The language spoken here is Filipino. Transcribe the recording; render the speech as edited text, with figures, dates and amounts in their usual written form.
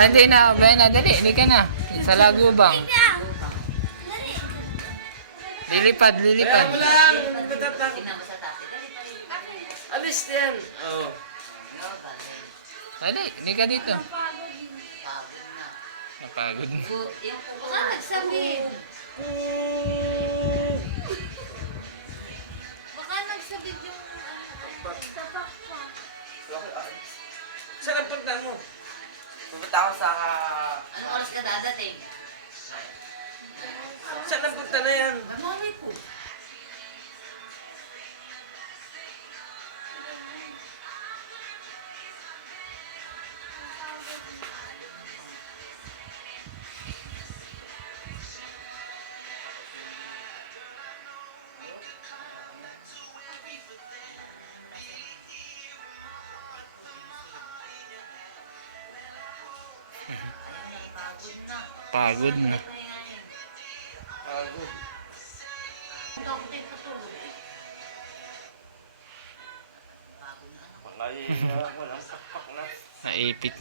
Hindi na, Ben, dali, hindi ka na. Sa lagubang. Lilipad, lilipad. Kaya mo lang. Alis yan. Oo. Dali, hindi ka dito. Napagod na. Baka nagsabit. Baka nagsabit yung tapak pa. Saan ang punta mo? Pupunta ako sa... Anong oras ka dadating? Saan ang punta na yan? Malay ko. Pagod na. Bago. Malay na. Walang sakpak na. Naipit.